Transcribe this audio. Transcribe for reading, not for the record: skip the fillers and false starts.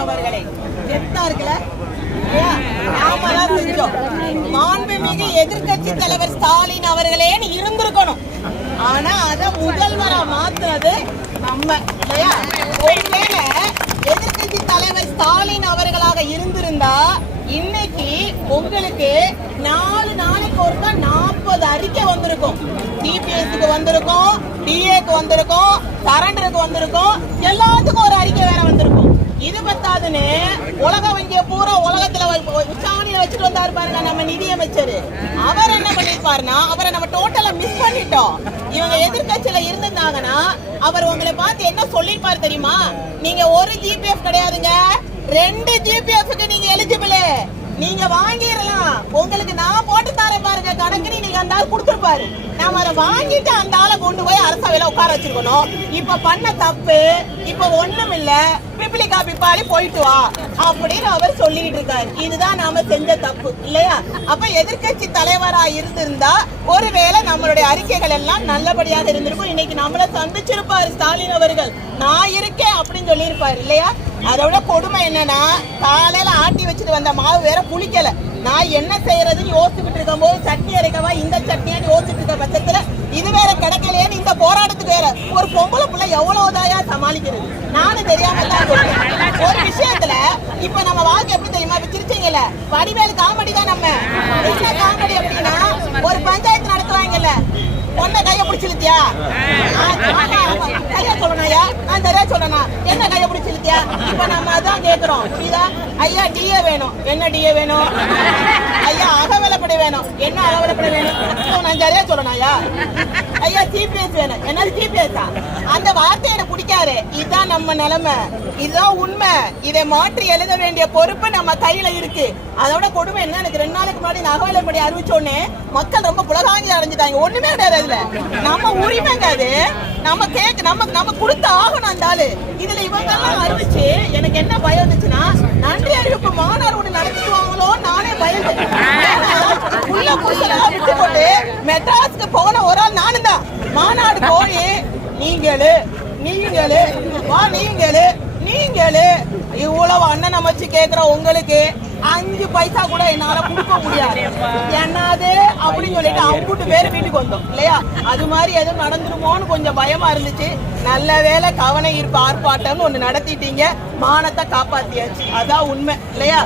ஸ்டாலின் அவர்களே கெத்தா இருக்குல்ல, நாம தான் செஞ்சோம். மாண்புமிகு எதிர்கட்சி தலைவர் ஸ்டாலின் அவர்களேன்னு இருந்திருக்கணும். ஆனா அத முதல்வரா மாத்துறது நம்ம இல்லையா? ஒருவேளை எதிர்கட்சி தலைவர் ஸ்டாலின் அவர்களாக இருந்திருந்தா இன்னைக்கு உங்களுக்கு 4 நாளைக்கு ஒருக்கா 40 அறிக்கை வந்திருக்கும். டிபிஎஸ்க்கு வந்திருக்கும், டிஏக்கு வந்திருக்கும், சரண்டருக்கு வந்திருக்கும், எல்லாத்துக்கும் ஒரு அறிக்கை வேற வந்திருக்கும். இது பத்தாதுன்னு உலக வங்கிய பூரா உலகத்துல உச்சாவணியில வச்சுட்டு வந்தாரு பாருங்க நம்ம நிதியமைச்சர். அவர் என்ன பண்ணிருப்பாருன்னா, அவரை நம்ம டோட்டலா மிஸ் பண்ணிட்டோம். இவங்க எதிர்கட்சியில இருந்திருந்தாங்கன்னா அவர் உங்களை பார்த்து என்ன சொல்லிருப்பாரு தெரியுமா? நீங்க ஒரு ஜிபிஎஃப் கிடையாதுங்க, 2 ஜிபிஎஃப்க்கு நீங்க எலிஜிபிள், நீங்க வாங்கிடலாம், உங்களுக்கு நான் போட்டு தரேன் பாருங்க கணக்கு நீங்க அந்த ஆள் கொடுத்துருப்பாரு. நாம அதை வாங்கிட்டு அந்த ஆளை கொண்டு போய் அரசவையில உட்கார வச்சிருக்கணும். இப்ப பண்ண தப்பு இப்ப ஒண்ணும் இல்ல, பிப்ளிகா பிப்பாடி போயிட்டு வா அப்படின்னு அவர் சொல்லிட்டு இருக்காரு. இதுதான் நாம செஞ்ச தப்பு இல்லையா? அப்ப எதிர்கட்சி தலைவரா இருந்திருந்தா ஒருவேளை நம்மளுடைய அறிக்கைகள் எல்லாம் நல்லபடியாக இருந்திருக்கும். இன்னைக்கு நம்மள சந்திச்சிருப்பாரு ஸ்டாலின் அவர்கள், நான் இருக்கேன் அப்படின்னு சொல்லியிருப்பாரு இல்லையா? அதோட கொடுமை என்னன்னா, காலையில ஆட்டி வச்சுட்டு வந்த மாவு வேற புளிக்கல. நான் என்ன செய்யறதுன்னு யோசிச்சுட்டு இருக்கும் போது சட்னி அரைக்கவா இந்த சட்னியான்னு யோசிச்சுட்டு இருக்க பட்சத்துல இது வேற கிடைக்கலையேன்னு இந்த போராட்டத்துக்கு வேற ஒரு பொம்பளை பிள்ளை எவ்வளவுதாயா சமாளிக்கிறது? நானும் தெரியாம எல்லாம் சொல்றேன். ஒரு விஷயத்துல இப்ப நம்ம வாழ்க்கை எப்படி தெரியுமா? சிரிச்சீங்கல்ல, வடிவேலு காமெடி தான். நம்ம என்ன காமெடி அப்படின்னா, ஒரு பஞ்சாயத்து நடத்துவாங்கல்ல, ஒன்ன கைய பிடிச்சிருத்தியா கையா சொல்லணாயா, நான் சரியா சொல்லணா, என்ன கைய பிடிச்சிருத்தியா? இப்ப நம்ம அதான் கேக்குறோம். புரியுதா? ஐயா டிஏ வேணும், என்ன டிஏ வேணும்? ஐயா அகவிலப்படை வேணும், என்ன அகவிலப்படை வேணும்? நான் சரியா சொல்லணாயா? ஐயா ஜிபிஎஸ் வேணும், என்ன ஜிபிஎஸ்? அந்த வார்த்தை எனக்கு பிடிக்காது. இதுதான் நம்ம நிலைமை, இதுதான் உண்மை. இதை மாற்றி எழுத வேண்டிய பொறுப்பு நம்ம கையில இருக்கு. அதோட கொடுமை என்ன, எனக்கு 2 நாளைக்கு முன்னாடி இந்த அகவிலப்படை அறிவிச்சோடனே மக்கள் ரொம்ப புலகாங்கி அடைஞ்சிட்டாங்க. ஒண்ணுமே கிடையாது, அதுல நம்ம உரிமைங்க, அது நம்ம கேட்க நம்ம கொடுத்த ஆகணும் அந்த ஆளு. இதுல இவங்க எல்லாம் அறிவிச்சு எனக்கு என்ன பயம் இருந்துச்சுன்னா, நன்றி அறிவிப்பு மாநாடு ஒண்ணு நடத்திடுவாங்களோ நானே பயந்து உள்ள புருஷனெல்லாம் விட்டு போட்டு மெட்ராஸ்க்கு போன ஒரு ஆள் நானும் தான். மாநாடு போய் நீங்களு இவ்வளவு அண்ணன் அமைச்சு கேக்குற உங்களுக்கு 5 பைசா கூட என்னால கொடுக்க முடியாது என்னது அப்படின்னு சொல்லிட்டு அவங்க பேரு வீட்டுக்கு வந்தோம் இல்லையா? அது மாதிரி எதுவும் நடந்துருமோன்னு கொஞ்சம் பயமா இருந்துச்சு. நல்ல வேளை கவன ஈர்ப்பு ஆர்ப்பாட்டம்னு ஒண்ணு நடத்திட்டீங்க, மானத்தை காப்பாத்தியாச்சு. அதான் உண்மை இல்லையா?